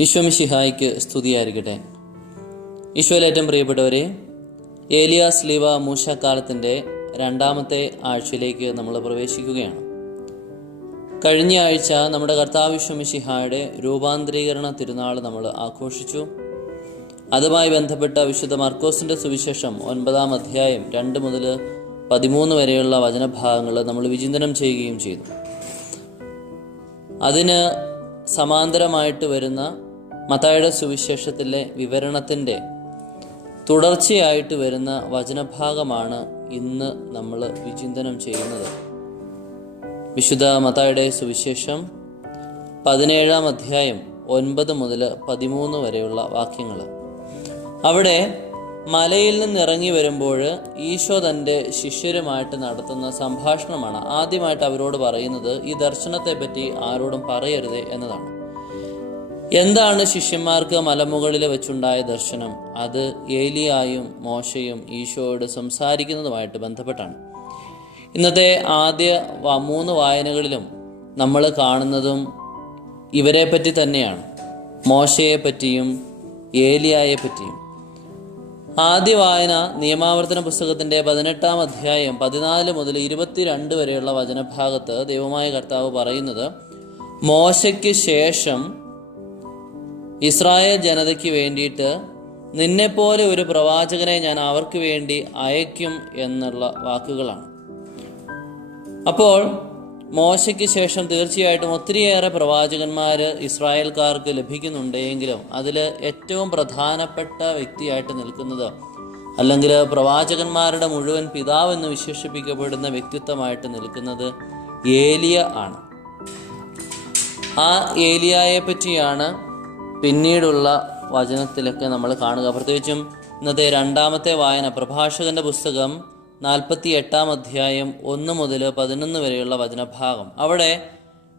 ഈശ്വമിഷിഹായ്ക്ക് സ്തുതിയായിരിക്കട്ടെ. ഈശോയിലേറ്റം പ്രിയപ്പെട്ടവരെ ഏലിയാസ് ലീവ മൂശക്കാലത്തിന്റെ രണ്ടാമത്തെ ആഴ്ചയിലേക്ക് നമ്മൾ പ്രവേശിക്കുകയാണ്. കഴിഞ്ഞ ആഴ്ച നമ്മുടെ കർത്താവ് കർത്താവിശ്വമിഷിഹായുടെ രൂപാന്തരീകരണ തിരുനാൾ നമ്മൾ ആഘോഷിച്ചു. അതുമായി ബന്ധപ്പെട്ട വിശുദ്ധ മർക്കോസിന്റെ സുവിശേഷം ഒൻപതാം അധ്യായം രണ്ട് മുതൽ പതിമൂന്ന് വരെയുള്ള വചനഭാഗങ്ങൾ നമ്മൾ വിചിന്തനം ചെയ്യുകയും ചെയ്തു. അതിന് സമാന്തരമായിട്ട് വരുന്ന മത്തായുടെ സുവിശേഷത്തിലെ വിവരണത്തിന്റെ തുടർച്ചയായിട്ട് വരുന്ന വചനഭാഗമാണ് ഇന്ന് നമ്മൾ വിചിന്തനം ചെയ്യുന്നത്. വിശുദ്ധ മത്തായുടെ സുവിശേഷം പതിനേഴാം അധ്യായം ഒൻപത് മുതൽ പതിമൂന്ന് വരെയുള്ള വാക്യങ്ങൾ. അവിടെ മലയിൽ നിന്ന് ഇറങ്ങി വരുമ്പോൾ ഈശോ തന്റെ ശിഷ്യരുമായിട്ട് നടത്തുന്ന സംഭാഷണമാണ്. ആദ്യമായിട്ട് അവരോട് പറയുന്നത് ഈ ദർശനത്തെപ്പറ്റി ആരോടും പറയരുത് എന്നതാണ്. എന്താണ് ശിഷ്യന്മാർക്ക് മലമുകളിൽ വെച്ചുണ്ടായ ദർശനം? അത് ഏലിയായും മോശയും ഈശോയോട് സംസാരിക്കുന്നതുമായിട്ട് ബന്ധപ്പെട്ടാണ്. ഇന്നത്തെ ആദ്യ മൂന്ന് വായനകളിലും നമ്മൾ കാണുന്നതും ഇവരെ പറ്റി തന്നെയാണ്. മോശയെ പറ്റിയും ഏലിയായെ പറ്റിയും ആദ്യ വായന നിയമാവർത്തന പുസ്തകത്തിന്റെ പതിനെട്ടാം അധ്യായം പതിനാല് മുതൽ ഇരുപത്തിരണ്ട് വരെയുള്ള വചനഭാഗത്ത് ദൈവമായ കർത്താവ് പറയുന്നത് മോശയ്ക്ക് ശേഷം ഇസ്രായേൽ ജനതയ്ക്ക് വേണ്ടിയിട്ട് നിന്നെപ്പോലെ ഒരു പ്രവാചകനെ ഞാൻ അവർക്ക് വേണ്ടി അയക്കും എന്നുള്ള വാക്കുകളാണ്. അപ്പോൾ മോശയ്ക്ക് ശേഷം തീർച്ചയായിട്ടും ഒത്തിരിയേറെ പ്രവാചകന്മാർ ഇസ്രായേൽക്കാർക്ക് ലഭിക്കുന്നുണ്ടെങ്കിലും അതിൽ ഏറ്റവും പ്രധാനപ്പെട്ട വ്യക്തിയായിട്ട് നിൽക്കുന്നത് അല്ലെങ്കിൽ പ്രവാചകന്മാരുടെ മുഴുവൻ പിതാവ് എന്ന് വിശേഷിപ്പിക്കപ്പെടുന്ന വ്യക്തിത്വമായിട്ട് നിൽക്കുന്നത് ഏലിയ ആണ്. ആ ഏലിയയെ പറ്റിയാണ് പിന്നീടുള്ള വചനത്തിലൊക്കെ നമ്മൾ കാണുക. പ്രത്യേകിച്ചും ഇന്നത്തെ രണ്ടാമത്തെ വായന പ്രഭാഷകന്റെ പുസ്തകം നാൽപ്പത്തി എട്ടാം അധ്യായം ഒന്ന് മുതൽ പതിനൊന്ന് വരെയുള്ള വചനഭാഗം. അവിടെ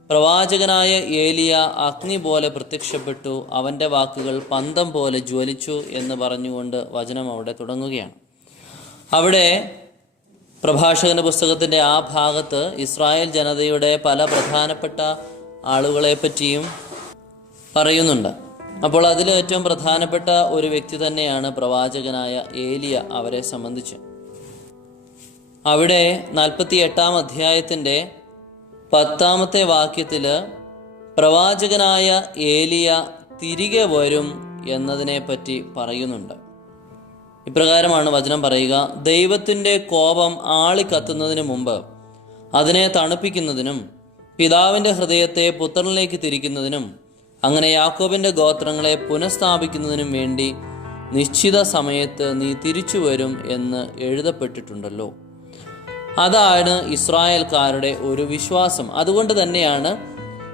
പ്രവാചകനായ ഏലിയ അഗ്നി പോലെ പ്രത്യക്ഷപ്പെട്ടു അവന്റെ വാക്കുകൾ പന്തം പോലെ ജ്വലിച്ചു എന്ന് പറഞ്ഞുകൊണ്ട് വചനം അവിടെ തുടങ്ങുകയാണ്. അവിടെ പ്രഭാഷകന്റെ പുസ്തകത്തിന്റെ ആ ഭാഗത്ത് ഇസ്രായേൽ ജനതയുടെ പല പ്രധാനപ്പെട്ട ആളുകളെ പറ്റിയും പറയുന്നുണ്ട്. അപ്പോൾ അതിൽ ഏറ്റവും പ്രധാനപ്പെട്ട ഒരു വ്യക്തി തന്നെയാണ് പ്രവാചകനായ ഏലിയ അവരെ സംബന്ധിച്ച്. അവിടെ നാൽപ്പത്തി എട്ടാം അധ്യായത്തിന്റെ പത്താമത്തെ വാക്യത്തിൽ പ്രവാചകനായ ഏലിയ തിരികെ വരും എന്നതിനെ പറ്റി പറയുന്നുണ്ട്. ഇപ്രകാരമാണ് വചനം പറയുക. ദൈവത്തിന്റെ കോപം ആളിക്കത്തുന്നതിന് മുമ്പ് അതിനെ തണുപ്പിക്കുന്നതിനും പിതാവിന്റെ ഹൃദയത്തെ പുത്രനിലേക്ക് തിരിക്കുന്നതിനും അങ്ങനെ യാക്കോബിന്റെ ഗോത്രങ്ങളെ പുനഃസ്ഥാപിക്കുന്നതിനും വേണ്ടി നിശ്ചിത സമയത്ത് നീ തിരിച്ചു വരും എന്ന് എഴുതപ്പെട്ടിട്ടുണ്ടല്ലോ. അതാണ് ഇസ്രായേൽക്കാരുടെ ഒരു വിശ്വാസം. അതുകൊണ്ട് തന്നെയാണ്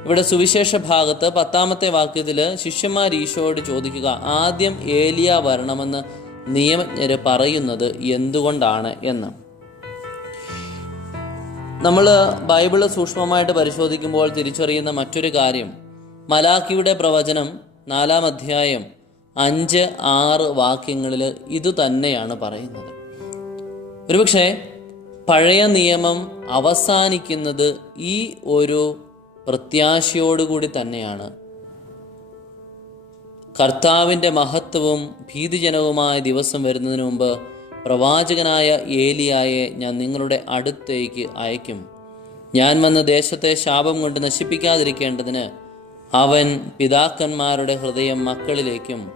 ഇവിടെ സുവിശേഷ ഭാഗത്ത് പത്താമത്തെ വാക്യത്തിൽ ശിഷ്യന്മാർ ഈശോയോട് ചോദിക്കുക ആദ്യം ഏലിയ വരണമെന്ന് നിയമജ്ഞര് പറയുന്നത് എന്തുകൊണ്ടാണ് എന്ന്? നമ്മൾ ബൈബിൾ സൂക്ഷ്മമായിട്ട് പരിശോധിക്കുമ്പോൾ തിരിച്ചറിയുന്ന മറ്റൊരു കാര്യം മലാഖിയുടെ പ്രവചനം നാലാം അധ്യായം അഞ്ച് ആറ് വാക്യങ്ങളിൽ ഇതുതന്നെയാണ് പറയുന്നത്. ഒരുപക്ഷെ പഴയ നിയമം അവസാനിക്കുന്നത് ഈ ഒരു പ്രത്യാശയോടുകൂടി തന്നെയാണ്. കർത്താവിന്റെ മഹത്വവും ഭീതിജനവുമായ ദിവസം വരുന്നതിന് മുമ്പ് പ്രവാചകനായ ഏലിയായെ ഞാൻ നിങ്ങളുടെ അടുത്തേക്ക് അയക്കും. ഞാൻ വന്ന് ദേശത്തെ ശാപം കൊണ്ട് നശിപ്പിക്കാതിരിക്കേണ്ടതിന് അവൻ പിതാക്കന്മാരുടെ ഹൃദയം മക്കളിലേക്കും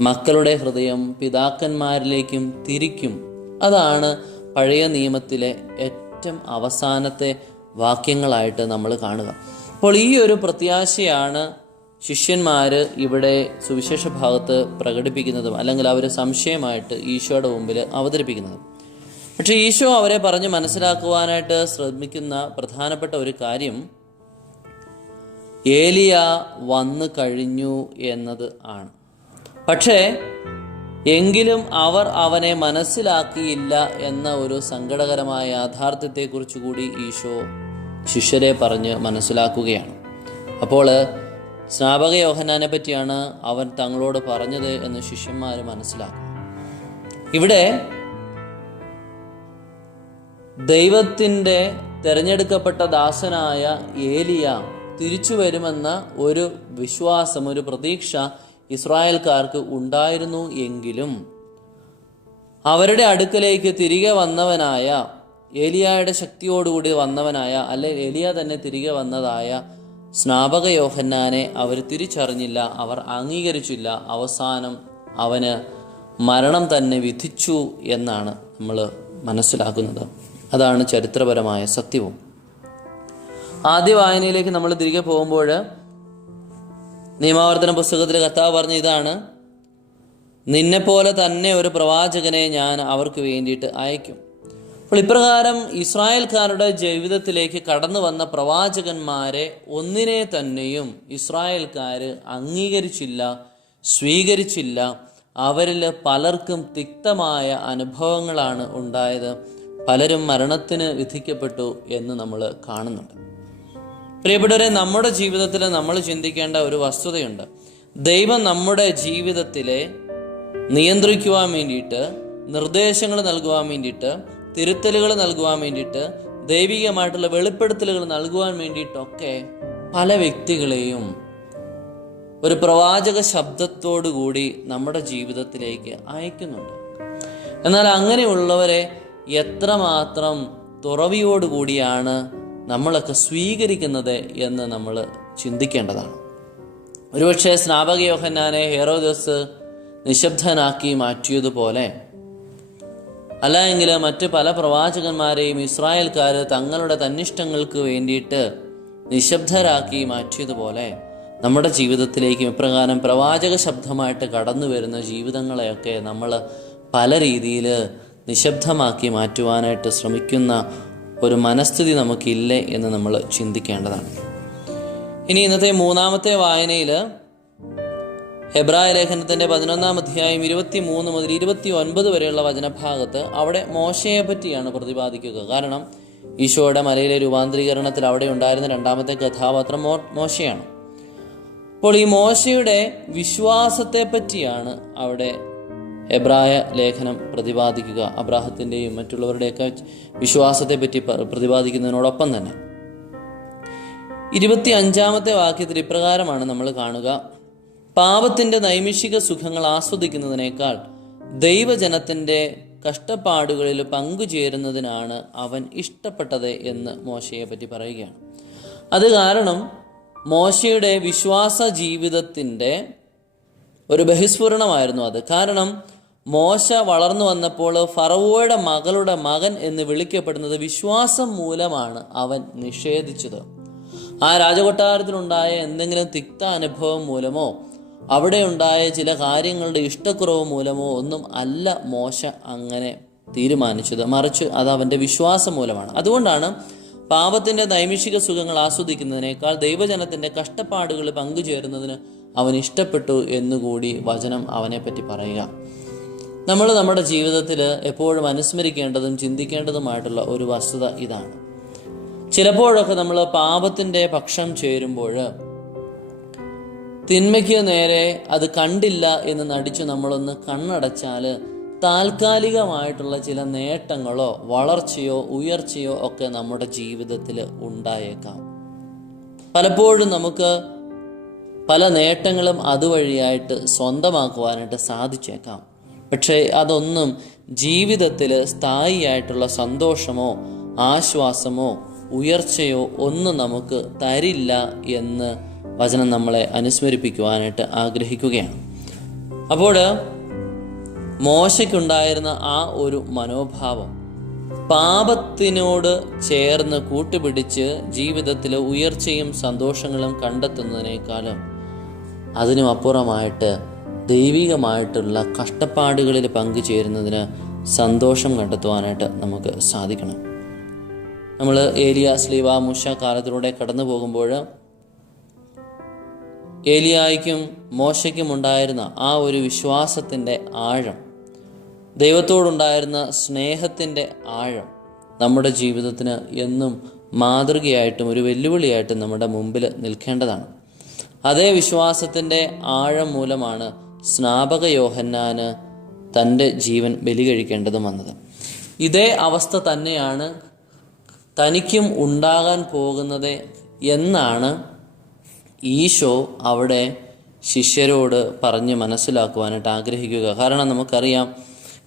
മക്കളുടെ ഹൃദയം പിതാക്കന്മാരിലേക്കും തിരിക്കും. അതാണ് പഴയ നിയമത്തിലെ ഏറ്റവും അവസാനത്തെ വാക്യങ്ങളായിട്ട് നമ്മൾ കാണുക. അപ്പോൾ ഈ ഒരു പ്രത്യാശയാണ് ശിഷ്യന്മാർ ഇവിടെ സുവിശേഷ ഭാഗത്ത് പ്രകടിപ്പിക്കുന്നതും അല്ലെങ്കിൽ അവർ സംശയമായിട്ട് ഈശോയുടെ മുമ്പിൽ അവതരിപ്പിക്കുന്നതും. പക്ഷേ ഈശോ അവരെ പറഞ്ഞ് മനസ്സിലാക്കുവാനായിട്ട് ശ്രമിക്കുന്ന പ്രധാനപ്പെട്ട ഒരു കാര്യം ഏലിയ വന്നു കഴിഞ്ഞു എന്നത് ആണ്. പക്ഷേ എങ്കിലും അവർ അവനെ മനസ്സിലാക്കിയില്ല എന്ന ഒരു സങ്കടകരമായ യാഥാർത്ഥ്യത്തെക്കുറിച്ച് കൂടി ഈശോ ശിഷ്യരെ പറഞ്ഞ് മനസ്സിലാക്കുകയാണ്. അപ്പോൾ സ്നാപക യോഹന്നാനെ പറ്റിയാണ് അവൻ തങ്ങളോട് പറഞ്ഞത് എന്ന് ശിഷ്യന്മാർ മനസ്സിലാക്കും ഇവിടെ ദൈവത്തിന്റെ തിരഞ്ഞെടുക്കപ്പെട്ട ദാസനായ ഏലിയ തിരിച്ചു വരുമെന്ന ഒരു വിശ്വാസം ഒരു പ്രതീക്ഷ ഇസ്രായേൽക്കാർക്ക് ഉണ്ടായിരുന്നു എങ്കിലും അവരുടെ അടുക്കലേക്ക് തിരികെ വന്നവനായ ഏലിയായുടെ ശക്തിയോടുകൂടി വന്നവനായ അല്ലെ ഏലിയ തന്നെ തിരികെ വന്നതായ സ്നാപക യോഹന്നാനെ അവർ തിരിച്ചറിഞ്ഞില്ല അവർ അംഗീകരിച്ചില്ല. അവസാനം അവന് മരണം തന്നെ വിധിച്ചു എന്നാണ് നമ്മൾ മനസ്സിലാക്കുന്നത്. അതാണ് ചരിത്രപരമായ സത്യവും. ആദ്യ വായനയിലേക്ക് നമ്മൾ തിരികെ പോകുമ്പോൾ നിയമാവർത്തന പുസ്തകത്തിലെ കർത്താവ് പറഞ്ഞ ഇതാണ് നിന്നെപ്പോലെ തന്നെ ഒരു പ്രവാചകനെ ഞാൻ അവർക്ക് വേണ്ടിയിട്ട് അയക്കും. അപ്പോൾ ഇപ്രകാരം ഇസ്രായേൽക്കാരുടെ ജീവിതത്തിലേക്ക് കടന്നു വന്ന പ്രവാചകന്മാരെ ഒന്നിനെ തന്നെയും ഇസ്രായേൽക്കാർ അംഗീകരിച്ചില്ല സ്വീകരിച്ചില്ല. അവരിൽ പലർക്കും തിക്തമായ അനുഭവങ്ങളാണ് ഉണ്ടായത്. പലരും മരണത്തിന് വിധിക്കപ്പെട്ടു എന്ന് നമ്മൾ കാണുന്നുണ്ട്. പ്രിയപ്പെട്ടവരെ നമ്മുടെ ജീവിതത്തിൽ നമ്മൾ ചിന്തിക്കേണ്ട ഒരു വസ്തുതയുണ്ട്. ദൈവം നമ്മുടെ ജീവിതത്തിലെ നിയന്ത്രിക്കുവാൻ വേണ്ടിയിട്ട് നിർദ്ദേശങ്ങൾ നൽകുവാൻ വേണ്ടിയിട്ട് തിരുത്തലുകൾ നൽകുവാൻ വേണ്ടിയിട്ട് ദൈവികമായിട്ടുള്ള വെളിപ്പെടുത്തലുകൾ നൽകുവാൻ വേണ്ടിയിട്ടൊക്കെ പല വ്യക്തികളെയും ഒരു പ്രവാചക ശബ്ദത്തോടു കൂടി നമ്മുടെ ജീവിതത്തിലേക്ക് അയക്കുന്നുണ്ട്. എന്നാൽ അങ്ങനെയുള്ളവരെ എത്രമാത്രം തുറവിയോടുകൂടിയാണ് നമ്മളൊക്കെ സ്വീകരിക്കുന്നത് എന്ന് നമ്മൾ ചിന്തിക്കേണ്ടതാണ്. ഒരുപക്ഷെ സ്നാപക യോഹന്നാനെ ഹേറോദോസ് നിശബ്ദനാക്കി മാറ്റിയതുപോലെ അല്ല എങ്കിൽ മറ്റ് പല പ്രവാചകന്മാരെയും ഇസ്രായേൽക്കാർ തങ്ങളുടെ തന്നിഷ്ടങ്ങൾക്ക് വേണ്ടിയിട്ട് നിശബ്ദരാക്കി മാറ്റിയതുപോലെ നമ്മുടെ ജീവിതത്തിലേക്കും ഇപ്രകാരം പ്രവാചക ശബ്ദമായിട്ട് കടന്നു വരുന്ന ജീവിതങ്ങളെയൊക്കെ നമ്മൾ പല രീതിയിൽ നിശബ്ദമാക്കി മാറ്റുവാനായിട്ട് ശ്രമിക്കുന്ന ഒരു മനസ്ഥിതി നമുക്കില്ലേ എന്ന് നമ്മൾ ചിന്തിക്കേണ്ടതാണ്. ഇനി ഇന്നത്തെ മൂന്നാമത്തെ വായനയിൽ ഹെബ്രായ ലേഖനത്തിന്റെ പതിനൊന്നാം അധ്യായം ഇരുപത്തി മൂന്ന് മുതൽ ഇരുപത്തി ഒൻപത് വരെയുള്ള വചനഭാഗത്ത് അവിടെ മോശയെ പറ്റിയാണ് പ്രതിപാദിക്കുക. കാരണം ഈശോയുടെ മലയിലെ രൂപാന്തരീകരണത്തിൽ അവിടെ ഉണ്ടായിരുന്ന രണ്ടാമത്തെ കഥാപാത്രം മോ മോശയാണ്. അപ്പോൾ ഈ മോശയുടെ വിശ്വാസത്തെ പറ്റിയാണ് അവിടെ എബ്രായ ലേഖനം പ്രതിപാദിക്കുക അബ്രാഹത്തിന്റെയും മറ്റുള്ളവരുടെയൊക്കെ വിശ്വാസത്തെ പറ്റി പ്രതിപാദിക്കുന്നതിനോടൊപ്പം തന്നെ. ഇരുപത്തി അഞ്ചാമത്തെ വാക്യത്തിൽ ഇപ്രകാരമാണ് നമ്മൾ കാണുക. പാപത്തിന്റെ നൈമിഷിക സുഖങ്ങൾ ആസ്വദിക്കുന്നതിനേക്കാൾ ദൈവജനത്തിന്റെ കഷ്ടപ്പാടുകളിൽ പങ്കുചേരുന്നതിനാണ് അവൻ ഇഷ്ടപ്പെട്ടത് എന്ന് മോശയെ പറ്റി പറയുകയാണ്. അത് കാരണം മോശയുടെ വിശ്വാസ ജീവിതത്തിന്റെ ഒരു ബഹിസ്ഫുരണമായിരുന്നു അത്. കാരണം മോശ വളർന്നു വന്നപ്പോൾ ഫറവോയുടെ മകളുടെ മകൻ എന്ന് വിളിക്കപ്പെടുന്നത് വിശ്വാസം മൂലമാണ് അവൻ നിഷേധിച്ചത്. ആ രാജകൊട്ടാരത്തിലുണ്ടായ എന്തെങ്കിലും തിക്ത അനുഭവം മൂലമോ അവിടെ ഉണ്ടായ ചില കാര്യങ്ങളുടെ ഇഷ്ടക്കുറവ് മൂലമോ ഒന്നും അല്ല മോശ അങ്ങനെ തീരുമാനിച്ചത്. മറിച്ച് അത് അവന്റെ വിശ്വാസം മൂലമാണ്. അതുകൊണ്ടാണ് പാപത്തിന്റെ നൈമിഷിക സുഖങ്ങൾ ആസ്വദിക്കുന്നതിനേക്കാൾ ദൈവജനത്തിന്റെ കഷ്ടപ്പാടുകൾ പങ്കുചേരുന്നതിന് അവൻ ഇഷ്ടപ്പെട്ടു എന്നുകൂടി വചനം അവനെപ്പറ്റി പറയുക. നമ്മൾ നമ്മുടെ ജീവിതത്തിൽ എപ്പോഴും അനുസ്മരിക്കേണ്ടതും ചിന്തിക്കേണ്ടതുമായിട്ടുള്ള ഒരു വസ്തുത ഇതാണ്. ചിലപ്പോഴൊക്കെ നമ്മൾ പാപത്തിന്റെ പക്ഷം ചേരുമ്പോൾ തിന്മയ്ക്ക് നേരെ അത് കണ്ടില്ല എന്ന് നടിച്ച് നമ്മളൊന്ന് കണ്ണടച്ചാൽ താൽക്കാലികമായിട്ടുള്ള ചില നേട്ടങ്ങളോ വളർച്ചയോ ഉയർച്ചയോ ഒക്കെ നമ്മുടെ ജീവിതത്തിൽ ഉണ്ടായേക്കാം. പലപ്പോഴും നമുക്ക് പല നേട്ടങ്ങളും അതുവഴിയായിട്ട് സ്വന്തമാക്കുവാനായിട്ട് സാധിച്ചേക്കാം. പക്ഷേ അതൊന്നും ജീവിതത്തിൽ സ്ഥായിയായിട്ടുള്ള സന്തോഷമോ ആശ്വാസമോ ഉയർച്ചയോ ഒന്നും നമുക്ക് തരില്ല എന്ന് വചനം നമ്മളെ അനുസ്മരിപ്പിക്കുവാനായിട്ട് ആഗ്രഹിക്കുകയാണ്. അപ്പോൾ മോശയ്ക്കുണ്ടായിരുന്ന ആ ഒരു മനോഭാവം പാപത്തിനോട് ചേർന്ന് കൂട്ടുപിടിച്ച് ജീവിതത്തിൽ ഉയർച്ചയും സന്തോഷങ്ങളും കണ്ടെത്തുന്നതിനേക്കാളും അതിനും അപ്പുറമായിട്ട് ദൈവികമായിട്ടുള്ള കഷ്ടപ്പാടുകളിൽ പങ്കുചേരുന്നതിന് സന്തോഷം കണ്ടെത്തുവാനായിട്ട് നമുക്ക് സാധിക്കണം. നമ്മൾ ഏലിയ സ്ലീവ മുഷ കാലത്തിലൂടെ കടന്നു പോകുമ്പോൾ ഏലിയായ്ക്കും മോശയ്ക്കും ഉണ്ടായിരുന്ന ആ ഒരു വിശ്വാസത്തിന്റെ ആഴം ദൈവത്തോടുണ്ടായിരുന്ന സ്നേഹത്തിന്റെ ആഴം നമ്മുടെ ജീവിതത്തിന് എന്നും മാതൃകയായിട്ടും ഒരു വെല്ലുവിളിയായിട്ടും നമ്മുടെ മുമ്പിൽ നിൽക്കേണ്ടതാണ്. അതേ വിശ്വാസത്തിന്റെ ആഴം മൂലമാണ് സ്നാപക യോഹന്നാന് തന്റെ ജീവൻ ബലി കഴിക്കേണ്ടതും വന്നത്. ഇതേ അവസ്ഥ തന്നെയാണ് തനിക്കും ഉണ്ടാകാൻ പോകുന്നത് എന്നാണ് ഈശോ അവിടെ ശിഷ്യരോട് പറഞ്ഞ് മനസ്സിലാക്കുവാനായിട്ട് ആഗ്രഹിക്കുക. കാരണം നമുക്കറിയാം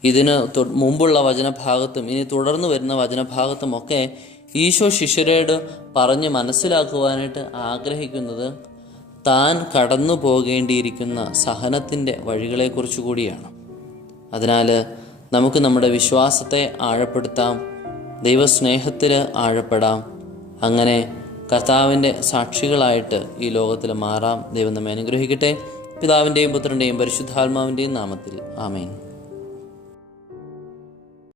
ഇതിന് മുമ്പുള്ള വചനഭാഗത്തും ഇനി തുടർന്ന് വരുന്ന വചനഭാഗത്തും ഒക്കെ ഈശോ ശിഷ്യരോട് പറഞ്ഞ് മനസ്സിലാക്കുവാനായിട്ട് ആഗ്രഹിക്കുന്നത് താൻ കടന്നു പോകേണ്ടിയിരിക്കുന്ന സഹനത്തിന്റെ വഴികളെക്കുറിച്ച് കൂടിയാണ്. അതിനാൽ നമുക്ക് നമ്മുടെ വിശ്വാസത്തെ ആഴപ്പെടുത്താം ദൈവസ്നേഹത്തിൽ ആഴപ്പെടാം അങ്ങനെ കർത്താവിന്റെ സാക്ഷികളായിട്ട് ഈ ലോകത്തിൽ മാറാം. ദൈവം നമ്മെ അനുഗ്രഹിക്കട്ടെ. പിതാവിന്റെയും പുത്രന്റെയും പരിശുദ്ധാത്മാവിന്റെയും നാമത്തിൽ ആമേൻ.